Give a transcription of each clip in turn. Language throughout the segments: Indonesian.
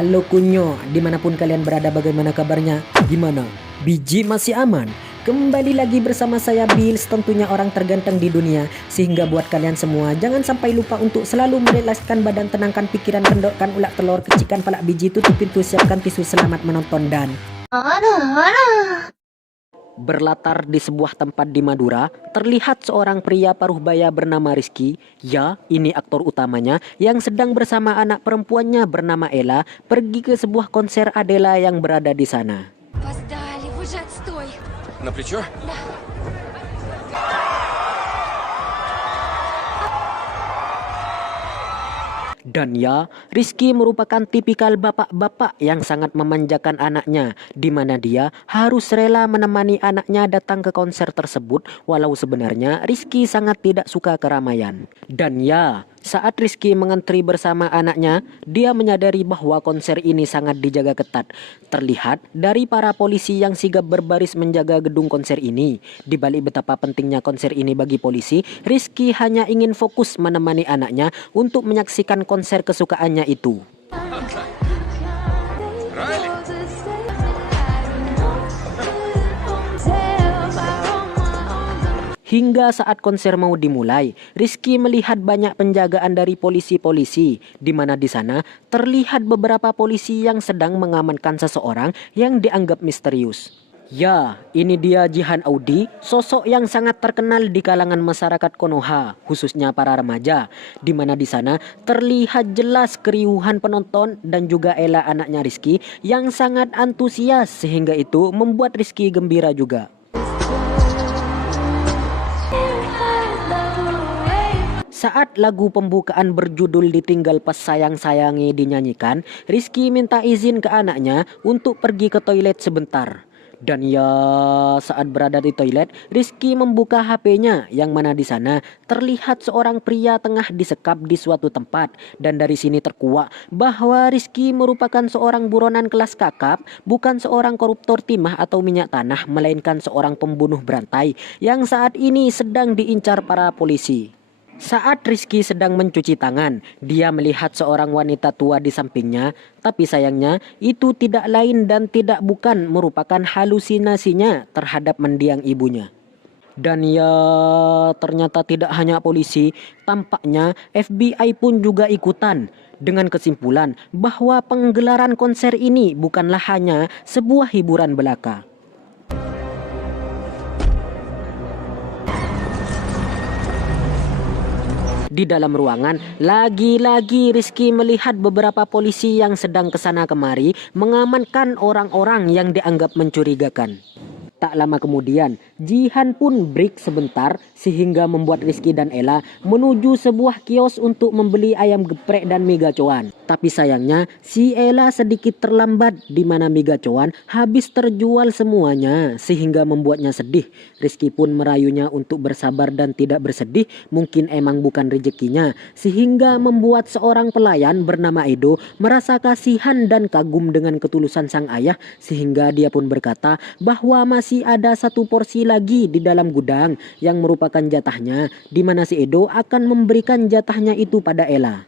Halo kunyo, dimanapun kalian berada, bagaimana kabarnya? Gimana? Biji masih aman? Kembali lagi bersama saya Bills, tentunya orang terganteng di dunia. Sehingga buat kalian semua, jangan sampai lupa untuk selalu merilekskan badan, tenangkan pikiran, kendorkan ulak telur, kecikan palak biji, tutup pintu, siapkan tisu, selamat menonton dan... Berlatar di sebuah tempat di Madura, terlihat seorang pria paruh baya bernama Rizky, ya ini aktor utamanya, yang sedang bersama anak perempuannya bernama Ella pergi ke sebuah konser Adele yang berada di sana. Опоздали, уже отстой. На плечо? Да. Dan ya, Rizky merupakan tipikal bapak-bapak yang sangat memanjakan anaknya, di mana dia harus rela menemani anaknya datang ke konser tersebut, walau sebenarnya Rizky sangat tidak suka keramaian. Dan ya, saat Rizky mengantri bersama anaknya, dia menyadari bahwa konser ini sangat dijaga ketat. Terlihat dari para polisi yang sigap berbaris menjaga gedung konser ini. Di balik betapa pentingnya konser ini bagi polisi, Rizky hanya ingin fokus menemani anaknya untuk menyaksikan konser kesukaannya itu. Hingga saat konser mau dimulai, Rizky melihat banyak penjagaan dari polisi-polisi, di mana di sana terlihat beberapa polisi yang sedang mengamankan seseorang yang dianggap misterius. Ya, ini dia Jihan Audi, sosok yang sangat terkenal di kalangan masyarakat Konoha, khususnya para remaja, di mana di sana terlihat jelas keriuhan penonton dan juga Ella anaknya Rizky yang sangat antusias, sehingga itu membuat Rizky gembira juga. Saat lagu pembukaan berjudul Ditinggal Pas Sayang-Sayangi dinyanyikan, Rizky minta izin ke anaknya untuk pergi ke toilet sebentar. Dan ya, saat berada di toilet, Rizky membuka HP-nya yang mana di sana terlihat seorang pria tengah disekap di suatu tempat. Dan dari sini terkuak bahwa Rizky merupakan seorang buronan kelas kakap, bukan seorang koruptor timah atau minyak tanah, melainkan seorang pembunuh berantai yang saat ini sedang diincar para polisi. Saat Rizky sedang mencuci tangan, dia melihat seorang wanita tua di sampingnya, tapi sayangnya itu tidak lain dan tidak bukan merupakan halusinasinya terhadap mendiang ibunya. Dan ya, ternyata tidak hanya polisi, tampaknya FBI pun juga ikutan, dengan kesimpulan bahwa penggelaran konser ini bukanlah hanya sebuah hiburan belaka. Di dalam ruangan, lagi-lagi Rizky melihat beberapa polisi yang sedang kesana kemari mengamankan orang-orang yang dianggap mencurigakan. Tak lama kemudian, Jihan pun break sebentar sehingga membuat Rizky dan Ella menuju sebuah kios untuk membeli ayam geprek dan mie gacoan. Tapi sayangnya, si Ella sedikit terlambat di mana mie gacoan habis terjual semuanya sehingga membuatnya sedih. Rizky pun merayunya untuk bersabar dan tidak bersedih, mungkin emang bukan rezekinya, sehingga membuat seorang pelayan bernama Edo merasa kasihan dan kagum dengan ketulusan sang ayah, sehingga dia pun berkata bahwa masih ada satu porsi lagi di dalam gudang yang merupakan jatahnya, di mana si Edo akan memberikan jatahnya itu pada Ella.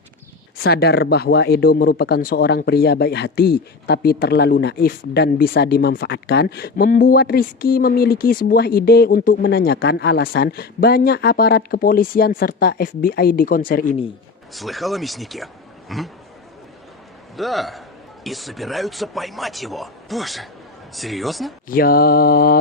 Sadar bahwa Edo merupakan seorang pria baik hati, tapi terlalu naif dan bisa dimanfaatkan, membuat Rizky memiliki sebuah ide untuk menanyakan alasan banyak aparat kepolisian serta FBI di konser ini. Слыхал о мяснике? Да. И собираются поймать его. Боже, серьезно? Ya,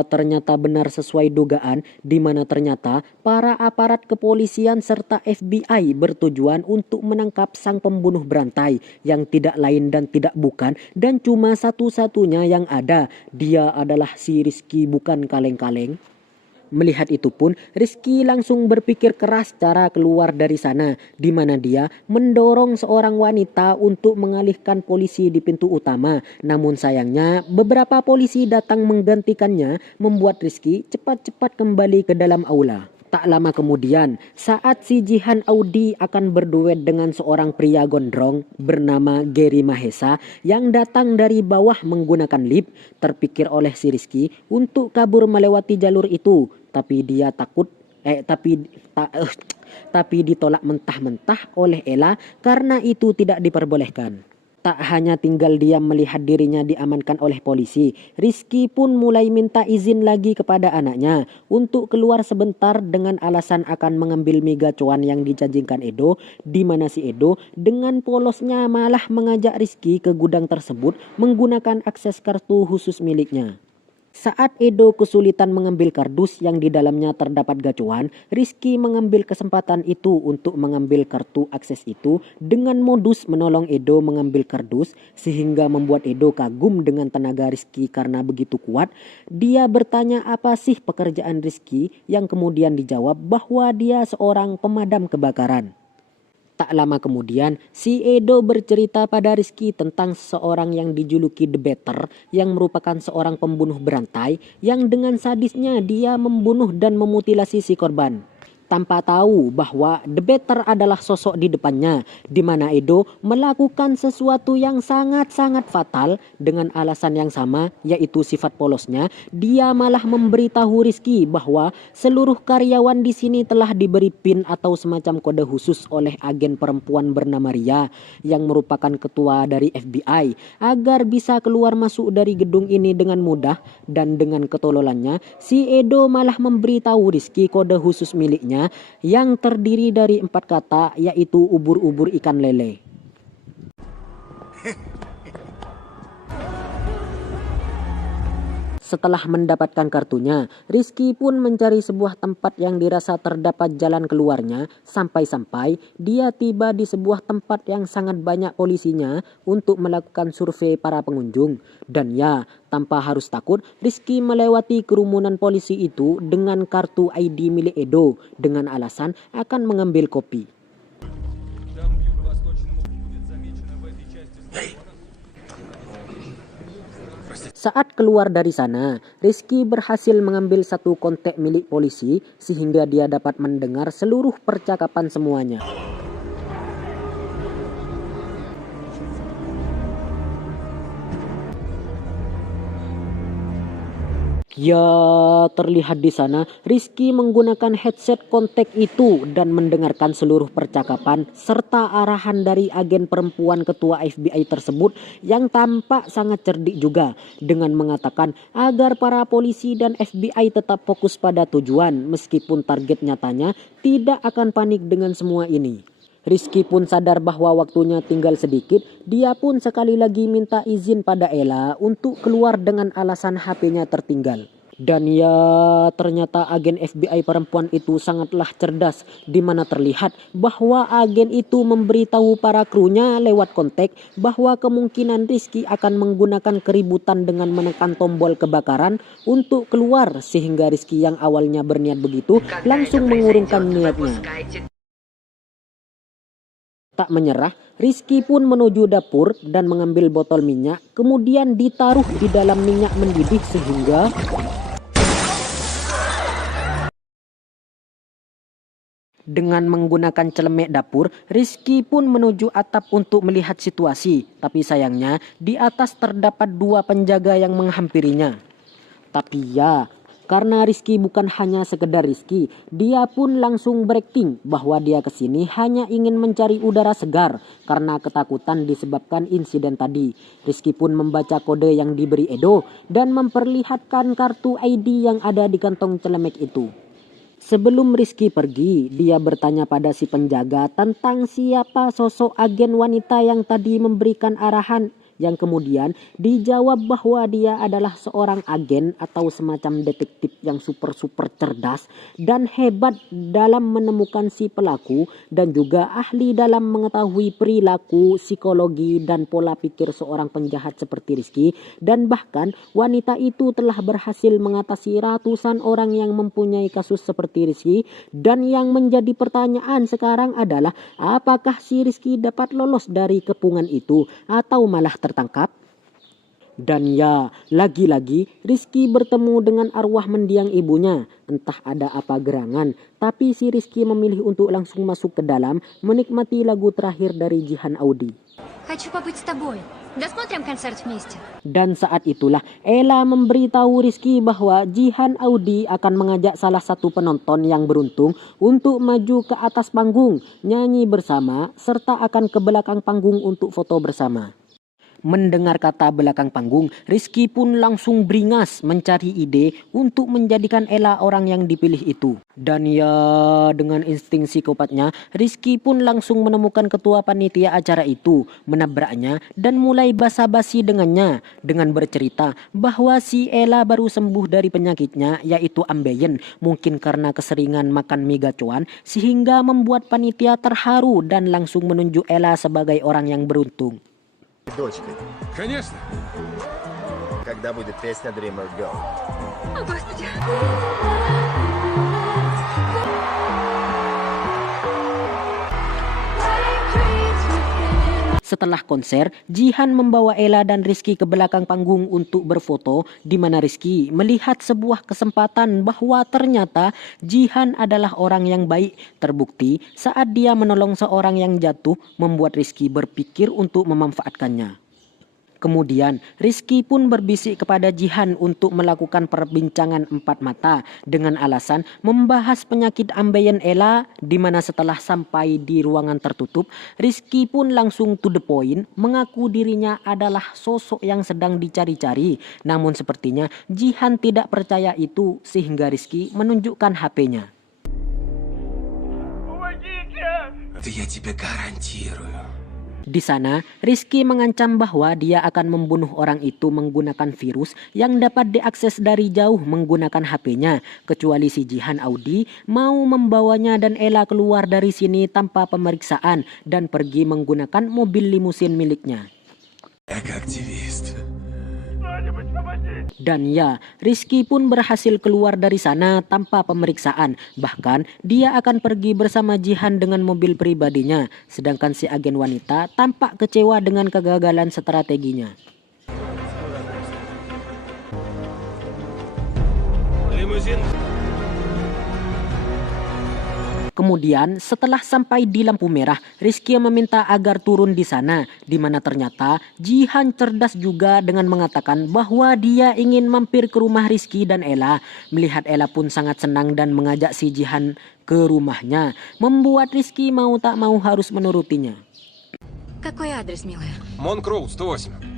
ternyata benar sesuai dugaan, di mana ternyata para aparat kepolisian serta FBI bertujuan untuk menangkap sang pembunuh berantai yang tidak lain dan tidak bukan dan cuma satu-satunya yang ada. Dia adalah si Rizky, bukan kaleng-kaleng. Melihat itu pun, Rizky langsung berpikir keras cara keluar dari sana, di mana dia mendorong seorang wanita untuk mengalihkan polisi di pintu utama. Namun sayangnya, beberapa polisi datang menggantikannya, membuat Rizky cepat-cepat kembali ke dalam aula. Tak lama kemudian, saat si Jihan Audi akan berduet dengan seorang pria gondrong bernama Gary Mahesa yang datang dari bawah menggunakan lift, terpikir oleh si Rizky untuk kabur melewati jalur itu, tapi dia tapi ditolak mentah-mentah oleh Ella karena itu tidak diperbolehkan. Tak hanya tinggal diam melihat dirinya diamankan oleh polisi, Rizky pun mulai minta izin lagi kepada anaknya untuk keluar sebentar dengan alasan akan mengambil mega cuan yang dijanjikan Edo, di mana si Edo dengan polosnya malah mengajak Rizky ke gudang tersebut menggunakan akses kartu khusus miliknya. Saat Edo kesulitan mengambil kardus yang di dalamnya terdapat gacuan, Rizky mengambil kesempatan itu untuk mengambil kartu akses itu dengan modus menolong Edo mengambil kardus sehingga membuat Edo kagum dengan tenaga Rizky karena begitu kuat. Dia bertanya apa sih pekerjaan Rizky yang kemudian dijawab bahwa dia seorang pemadam kebakaran. Tak lama kemudian, si Edo bercerita pada Rizky tentang seorang yang dijuluki The Better yang merupakan seorang pembunuh berantai yang dengan sadisnya dia membunuh dan memutilasi si korban. Tanpa tahu bahwa The Better adalah sosok di depannya, di mana Edo melakukan sesuatu yang sangat-sangat fatal dengan alasan yang sama, yaitu sifat polosnya. Dia malah memberitahu Rizky bahwa seluruh karyawan di sini telah diberi PIN atau semacam kode khusus oleh agen perempuan bernama Ria yang merupakan ketua dari FBI agar bisa keluar masuk dari gedung ini dengan mudah. Dan dengan ketololannya, si Edo malah memberitahu Rizky kode khusus miliknya yang terdiri dari 4 kata, yaitu ubur-ubur ikan lele. Setelah mendapatkan kartunya, Rizky pun mencari sebuah tempat yang dirasa terdapat jalan keluarnya, sampai-sampai dia tiba di sebuah tempat yang sangat banyak polisinya untuk melakukan survei para pengunjung. Dan ya, tanpa harus takut, Rizky melewati kerumunan polisi itu dengan kartu ID milik Edo dengan alasan akan mengambil kopi. Saat keluar dari sana, Rizky berhasil mengambil satu kontak milik polisi sehingga dia dapat mendengar seluruh percakapan semuanya. Ya, terlihat di sana Rizky menggunakan headset kontak itu dan mendengarkan seluruh percakapan serta arahan dari agen perempuan ketua FBI tersebut yang tampak sangat cerdik juga dengan mengatakan agar para polisi dan FBI tetap fokus pada tujuan meskipun target nyatanya tidak akan panik dengan semua ini. Rizky pun sadar bahwa waktunya tinggal sedikit. Dia pun sekali lagi minta izin pada Ella untuk keluar dengan alasan HP-nya tertinggal. Dan ya, ternyata agen FBI perempuan itu sangatlah cerdas, di mana terlihat bahwa agen itu memberitahu para krunya lewat kontak bahwa kemungkinan Rizky akan menggunakan keributan dengan menekan tombol kebakaran untuk keluar, sehingga Rizky yang awalnya berniat begitu langsung mengurungkan niatnya. Tak menyerah, Rizky pun menuju dapur dan mengambil botol minyak, kemudian ditaruh di dalam minyak mendidih sehingga dengan menggunakan celemek dapur, Rizky pun menuju atap untuk melihat situasi. Tapi sayangnya, di atas terdapat 2 penjaga yang menghampirinya. Tapi ya, karena Rizky bukan hanya sekedar Rizky, dia pun langsung berakting bahwa dia kesini hanya ingin mencari udara segar karena ketakutan disebabkan insiden tadi. Rizky pun membaca kode yang diberi Edo dan memperlihatkan kartu ID yang ada di kantong celemek itu. Sebelum Rizky pergi, dia bertanya pada si penjaga tentang siapa sosok agen wanita yang tadi memberikan arahan, yang kemudian dijawab bahwa dia adalah seorang agen atau semacam detektif yang super cerdas dan hebat dalam menemukan si pelaku dan juga ahli dalam mengetahui perilaku, psikologi dan pola pikir seorang penjahat seperti Rizky. Dan bahkan wanita itu telah berhasil mengatasi ratusan orang yang mempunyai kasus seperti Rizky. Dan yang menjadi pertanyaan sekarang adalah apakah si Rizky dapat lolos dari kepungan itu atau malah tertangkap? Dan ya, lagi-lagi Rizky bertemu dengan arwah mendiang ibunya. Entah ada apa gerangan, tapi si Rizky memilih untuk langsung masuk ke dalam menikmati lagu terakhir dari Jihan Audi. Хочу побыть с тобой. Досмотрим концерт вместе. Dan saat itulah Ella memberitahu Rizky bahwa Jihan Audi akan mengajak salah satu penonton yang beruntung untuk maju ke atas panggung, nyanyi bersama, serta akan ke belakang panggung untuk foto bersama. Mendengar kata belakang panggung, Rizky pun langsung beringas mencari ide untuk menjadikan Ella orang yang dipilih itu. Dan ya, dengan insting psikopatnya, Rizky pun langsung menemukan ketua panitia acara itu, menabraknya dan mulai basa-basi dengannya dengan bercerita bahwa si Ella baru sembuh dari penyakitnya yaitu ambeien, mungkin karena keseringan makan mie gacoan sehingga membuat panitia terharu dan langsung menunjuk Ella sebagai orang yang beruntung. Дочкой, Конечно. когда будет песня Dreamer Girl. О, Господи. Setelah konser, Jihan membawa Ella dan Rizky ke belakang panggung untuk berfoto, di mana Rizky melihat sebuah kesempatan bahwa ternyata Jihan adalah orang yang baik. Terbukti saat dia menolong seorang yang jatuh, membuat Rizky berpikir untuk memanfaatkannya. Kemudian, Rizky pun berbisik kepada Jihan untuk melakukan perbincangan empat mata dengan alasan membahas penyakit ambeien Ella, di mana setelah sampai di ruangan tertutup, Rizky pun langsung to the point mengaku dirinya adalah sosok yang sedang dicari-cari. Namun sepertinya Jihan tidak percaya itu sehingga Rizky menunjukkan HP-nya. Это я тебе гарантирую. Di sana, Rizky mengancam bahwa dia akan membunuh orang itu menggunakan virus yang dapat diakses dari jauh menggunakan HP-nya, kecuali si Jihan Audi mau membawanya dan Ella keluar dari sini tanpa pemeriksaan dan pergi menggunakan mobil limusin miliknya. Я как активист. Dan ya, Rizky pun berhasil keluar dari sana tanpa pemeriksaan. Bahkan dia akan pergi bersama Jihan dengan mobil pribadinya. Sedangkan si agen wanita tampak kecewa dengan kegagalan strateginya. Лимузин. Kemudian setelah sampai di lampu merah, Rizky meminta agar turun di sana, di mana ternyata Jihan cerdas juga dengan mengatakan bahwa dia ingin mampir ke rumah Rizky dan Ella. Melihat Ella pun sangat senang dan mengajak si Jihan ke rumahnya, membuat Rizky mau tak mau harus menurutinya. Какой адрес, милая? Монк Роуд, 108.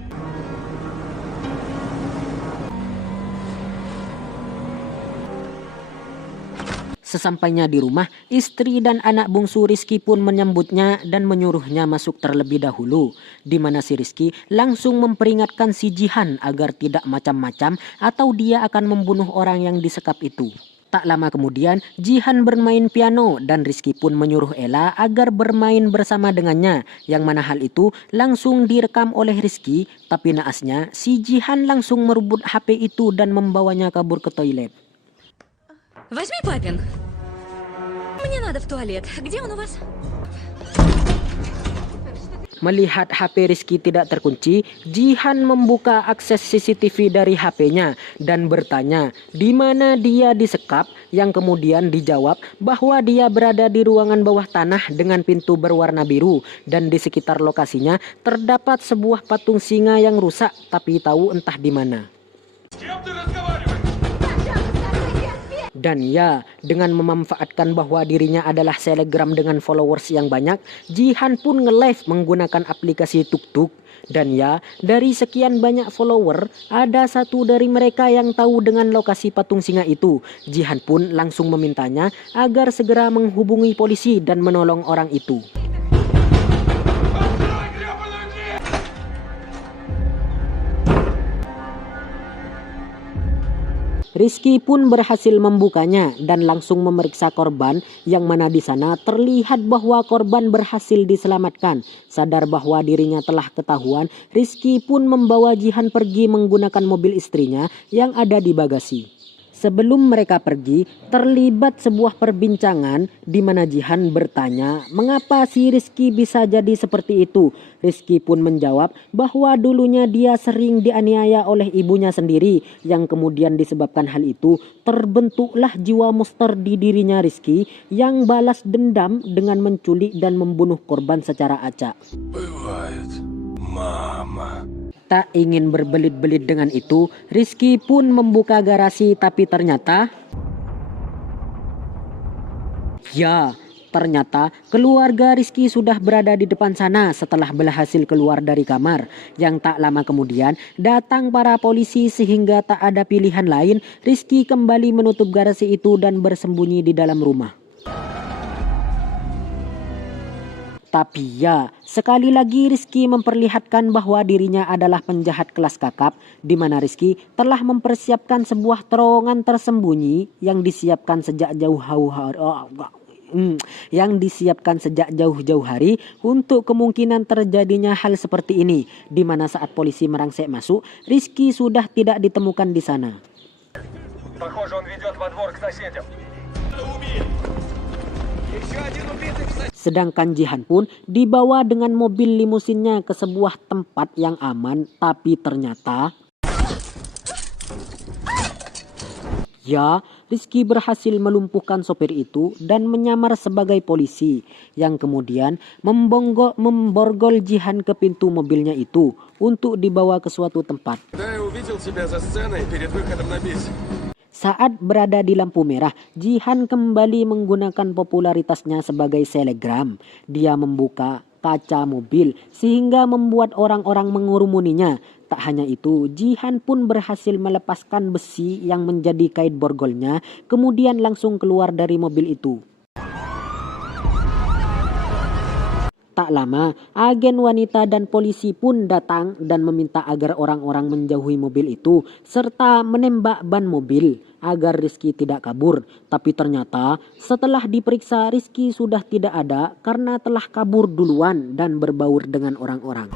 Sesampainya di rumah, istri dan anak bungsu Rizky pun menyambutnya dan menyuruhnya masuk terlebih dahulu, di mana si Rizky langsung memperingatkan si Jihan agar tidak macam-macam atau dia akan membunuh orang yang disekap itu. Tak lama kemudian, Jihan bermain piano dan Rizky pun menyuruh Ella agar bermain bersama dengannya, yang mana hal itu langsung direkam oleh Rizky, tapi naasnya si Jihan langsung merebut HP itu dan membawanya kabur ke toilet. Возьми папин. Мне надо в туалет. Где он у вас? Melihat HP Rizky tidak terkunci, Jihan membuka akses CCTV dari HP-nya dan bertanya di mana dia disekap, yang kemudian dijawab bahwa dia berada di ruangan bawah tanah dengan pintu berwarna biru dan di sekitar lokasinya terdapat sebuah patung singa yang rusak tapi tahu entah di mana. С кем ты разговариваешь? Dan ya, dengan memanfaatkan bahwa dirinya adalah selebgram dengan followers yang banyak, Jihan pun nge-live menggunakan aplikasi tuk-tuk. Dan ya, dari sekian banyak follower, ada satu dari mereka yang tahu dengan lokasi patung singa itu. Jihan pun langsung memintanya agar segera menghubungi polisi dan menolong orang itu. Открой гребаную дверь! Rizky pun berhasil membukanya dan langsung memeriksa korban, yang mana di sana terlihat bahwa korban berhasil diselamatkan. Sadar bahwa dirinya telah ketahuan, Rizky pun membawa Jihan pergi menggunakan mobil istrinya yang ada di bagasi. Sebelum mereka pergi, terlibat sebuah perbincangan di mana Jihan bertanya mengapa si Rizky bisa jadi seperti itu. Rizky pun menjawab bahwa dulunya dia sering dianiaya oleh ibunya sendiri, yang kemudian disebabkan hal itu terbentuklah jiwa monster di dirinya Rizky yang balas dendam dengan menculik dan membunuh korban secara acak. Бывает. Мама. Tak ingin berbelit-belit dengan itu, Rizky pun membuka garasi, tapi ternyata keluarga Rizky sudah berada di depan sana setelah berhasil keluar dari kamar. Yang tak lama kemudian datang para polisi sehingga tak ada pilihan lain, Rizky kembali menutup garasi itu dan bersembunyi di dalam rumah. Tapi sekali lagi Rizky memperlihatkan bahwa dirinya adalah penjahat kelas kakap, di mana Rizky telah mempersiapkan sebuah terowongan tersembunyi yang disiapkan sejak jauh-jauh hari untuk kemungkinan terjadinya hal seperti ini, di mana saat polisi merangsek masuk, Rizky sudah tidak ditemukan di sana. Похоже, он ведет во двор к соседям. Sedangkan Jihan pun dibawa dengan mobil limusinnya ke sebuah tempat yang aman, tapi ternyata Rizky berhasil melumpuhkan sopir itu dan menyamar sebagai polisi, yang kemudian memborgol Jihan ke pintu mobilnya itu untuk dibawa ke suatu tempat. Да, я увидел тебя за сценой перед выходом на бис. Saat berada di lampu merah, Jihan kembali menggunakan popularitasnya sebagai selegram. Dia membuka kaca mobil sehingga membuat orang-orang mengurumuninya. Tak hanya itu, Jihan pun berhasil melepaskan besi yang menjadi kait borgolnya, kemudian langsung keluar dari mobil itu. Tak lama, agen wanita dan polisi pun datang dan meminta agar orang-orang menjauhi mobil itu serta menembak ban mobil agar Rizky tidak kabur. Tapi ternyata setelah diperiksa, Rizky sudah tidak ada karena telah kabur duluan dan berbaur dengan orang-orang.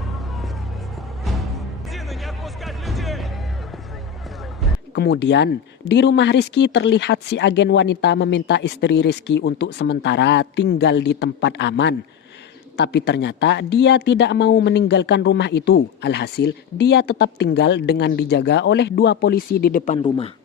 Kemudian di rumah Rizky terlihat si agen wanita meminta istri Rizky untuk sementara tinggal di tempat aman. Tapi ternyata dia tidak mau meninggalkan rumah itu. Alhasil dia tetap tinggal dengan dijaga oleh 2 polisi di depan rumah.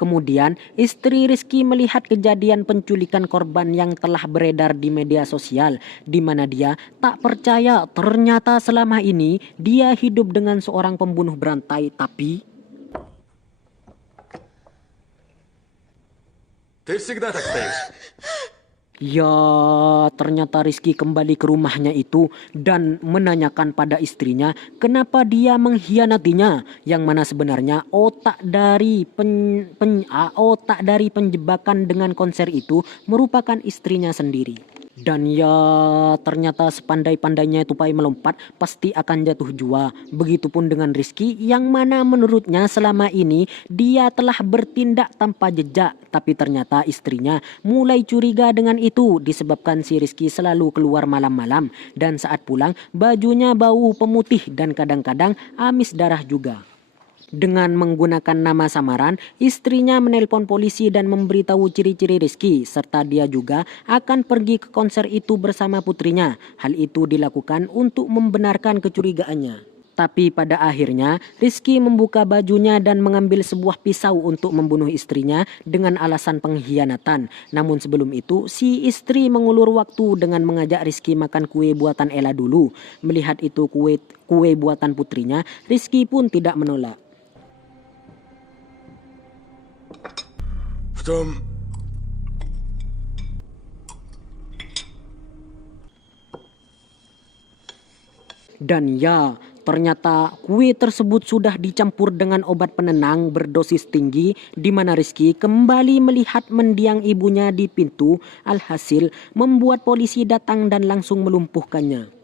Kemudian istri Rizky melihat kejadian penculikan korban yang telah beredar di media sosial, di mana dia tak percaya ternyata selama ini dia hidup dengan seorang pembunuh berantai. Tapi Ты всегда так стоишь. ternyata Rizky kembali ke rumahnya itu dan menanyakan pada istrinya kenapa dia mengkhianatinya, yang mana sebenarnya otak dari penjebakan dengan konser itu merupakan istrinya sendiri. Dan ternyata sepandai-pandainya tupai melompat pasti akan jatuh jua. Begitupun dengan Rizky, yang mana menurutnya selama ini dia telah bertindak tanpa jejak. Tapi ternyata istrinya mulai curiga dengan itu disebabkan si Rizky selalu keluar malam-malam. Dan saat pulang bajunya bau pemutih dan kadang-kadang amis darah juga. Dengan menggunakan nama samaran, istrinya menelpon polisi dan memberitahu ciri-ciri Rizky, serta dia juga akan pergi ke konser itu bersama putrinya. Hal itu dilakukan untuk membenarkan kecurigaannya. Tapi pada akhirnya, Rizky membuka bajunya dan mengambil sebuah pisau untuk membunuh istrinya dengan alasan pengkhianatan. Namun sebelum itu, si istri mengulur waktu dengan mengajak Rizky makan kue buatan Ella dulu. Melihat itu kue buatan putrinya, Rizky pun tidak menolak. В том... Dan ternyata kue tersebut sudah dicampur dengan obat penenang berdosis tinggi, di mana Rizky kembali melihat mendiang ibunya di pintu. Alhasil membuat polisi datang dan langsung melumpuhkannya.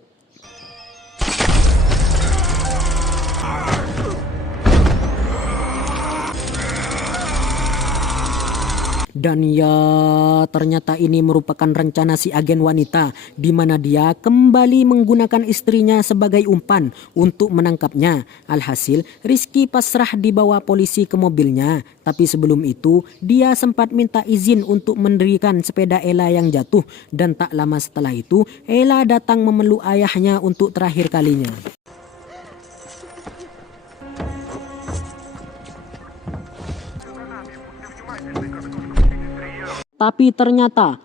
Dan ya, ternyata ini merupakan rencana si agen wanita di mana dia kembali menggunakan istrinya sebagai umpan untuk menangkapnya. Alhasil, Rizky pasrah dibawa polisi ke mobilnya. Tapi sebelum itu, dia sempat minta izin untuk mendirikan sepeda Ella yang jatuh. Dan tak lama setelah itu, Ella datang memeluk ayahnya untuk terakhir kalinya. Tapi ternyata,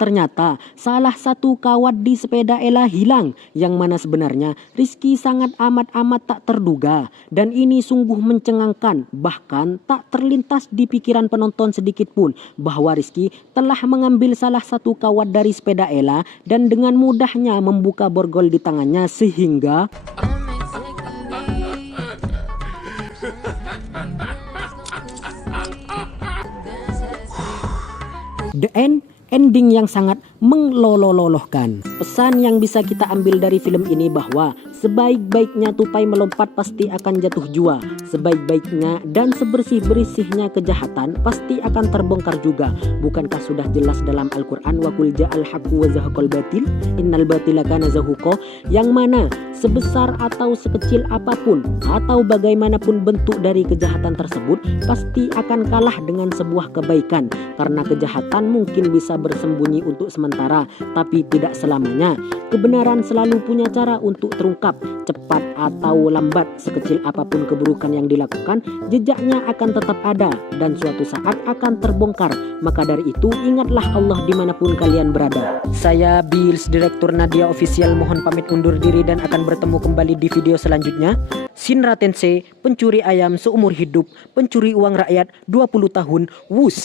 ternyata salah satu kawat di sepeda Ella hilang, yang mana sebenarnya Rizky sangat amat tak terduga. Dan ini sungguh mencengangkan, bahkan tak terlintas di pikiran penonton sedikit pun bahwa Rizky telah mengambil salah satu kawat dari sepeda Ella dan dengan mudahnya membuka borgol di tangannya sehingga the ending yang sangat menglololohkan. Pesan yang bisa kita ambil dari film ini bahwa sebaik-baiknya tupai melompat pasti akan jatuh jua. Sebaik-baiknya dan sebersih-bersihnya kejahatan pasti akan terbongkar juga. Bukankah sudah jelas dalam Al-Quran, wa qul ja'al haqqu wa zahaqal batil innal batila kana zahuqa, yang mana sebesar atau sekecil apapun atau bagaimanapun bentuk dari kejahatan tersebut pasti akan kalah dengan sebuah kebaikan. Karena kejahatan mungkin bisa bersembunyi untuk sementara, tapi tidak selamanya. Kebenaran selalu punya cara untuk terungkap, cepat atau lambat. Sekecil apapun keburukan yang dilakukan, jejaknya akan tetap ada dan suatu saat akan terbongkar. Maka dari itu, ingatlah Allah dimanapun kalian berada. Saya Bills, Direktur Nadia Official, mohon pamit undur diri dan akan bertemu kembali di video selanjutnya. Shinra Tensei, pencuri ayam seumur hidup, pencuri uang rakyat 20 tahun, wus.